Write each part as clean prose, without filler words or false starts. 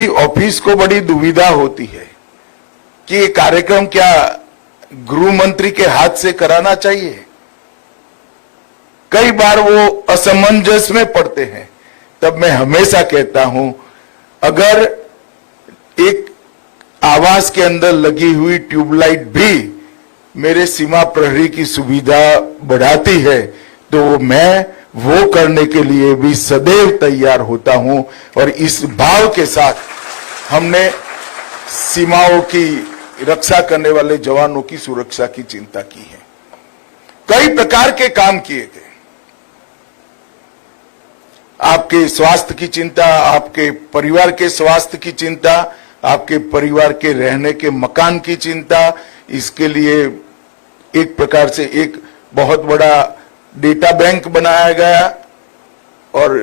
Office को बड़ी दुविधा होती है कि ये कार्यक्रम क्या गृह मंत्री के हाथ से कराना चाहिए। कई बार वो असमंजस में पड़ते हैं। तब मैं हमेशा कहता हूं, अगर एक आवास के अंदर लगी हुई ट्यूबलाइट भी मेरे सीमा प्रहरी की सुविधा बढ़ाती है तो मैं वो करने के लिए भी सदैव तैयार होता हूं। और इस भाव के साथ हमने सीमाओं की रक्षा करने वाले जवानों की सुरक्षा की चिंता की है। कई प्रकार के काम किए गए। आपके स्वास्थ्य की चिंता, आपके परिवार के स्वास्थ्य की चिंता, आपके परिवार के रहने के मकान की चिंता, इसके लिए एक प्रकार से एक बहुत बड़ा डेटा बैंक बनाया गया और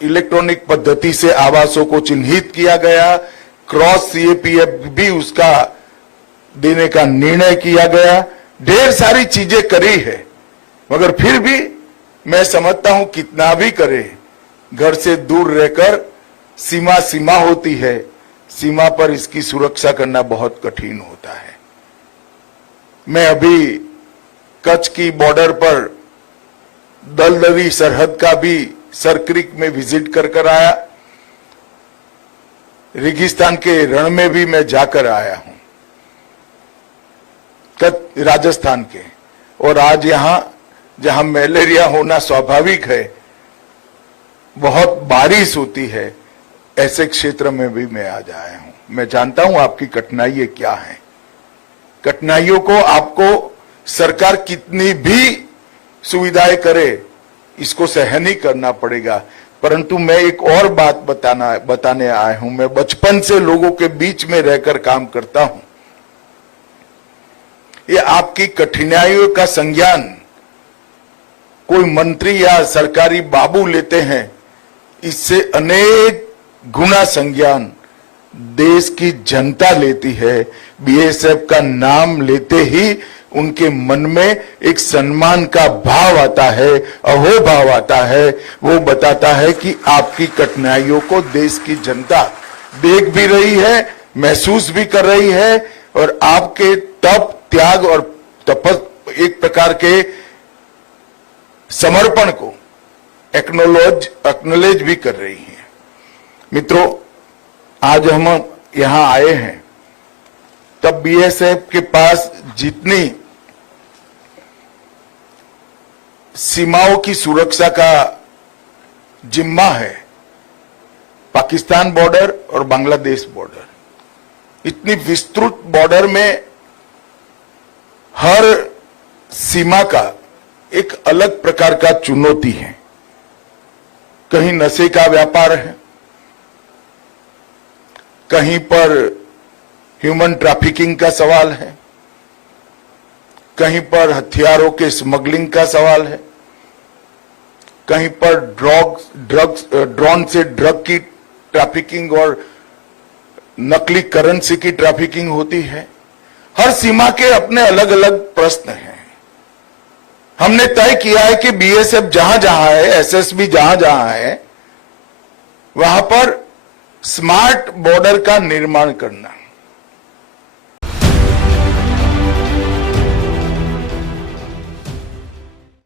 इलेक्ट्रॉनिक पद्धति से आवासों को चिन्हित किया गया। क्रॉस सीएपीएफ भी उसका देने का निर्णय किया गया। ढेर सारी चीजें करी है, मगर फिर भी मैं समझता हूं कितना भी करे, घर से दूर रहकर सीमा होती है। सीमा पर इसकी सुरक्षा करना बहुत कठिन होता है। मैं अभी कच्छ की बॉर्डर पर दलदली सरहद का भी सरक्रिक में विजिट कर आया। रेगिस्तान के रण में भी मैं जाकर आया हूं, राजस्थान के। और आज यहां जहां मलेरिया होना स्वाभाविक है, बहुत बारिश होती है, ऐसे क्षेत्र में भी मैं आज आया हूं। मैं जानता हूं आपकी कठिनाइयां क्या हैं। कठिनाइयों को आपको सरकार कितनी भी सुविधाएं करे, इसको सहन ही करना पड़ेगा। परंतु मैं एक और बात बताने आया हूं। मैं बचपन से लोगों के बीच में रहकर काम करता हूं। ये आपकी कठिनाइयों का संज्ञान कोई मंत्री या सरकारी बाबू लेते हैं, इससे अनेक गुना संज्ञान देश की जनता लेती है। बीएसएफ का नाम लेते ही उनके मन में एक सम्मान का भाव आता है, अहोभाव आता है। वो बताता है कि आपकी कठिनाइयों को देश की जनता देख भी रही है, महसूस भी कर रही है, और आपके तप, त्याग और एक प्रकार के समर्पण को एक्नॉलेज भी कर रही है। मित्रों, आज हम यहां आए हैं तब बीएसएफ के पास जितनी सीमाओं की सुरक्षा का जिम्मा है, पाकिस्तान बॉर्डर और बांग्लादेश बॉर्डर, इतनी विस्तृत बॉर्डर में हर सीमा का एक अलग प्रकार का चुनौती है। कहीं नशे का व्यापार है, कहीं पर ह्यूमन ट्रैफिकिंग का सवाल है, कहीं पर हथियारों के स्मगलिंग का सवाल है, कहीं पर ड्रोन से ड्रग की ट्रैफिकिंग और नकली करेंसी की ट्रैफिकिंग होती है। हर सीमा के अपने अलग अलग प्रश्न हैं। हमने तय किया है कि बीएसएफ जहां जहां है, एसएसबी जहां जहां है, वहां पर स्मार्ट बॉर्डर का निर्माण करना।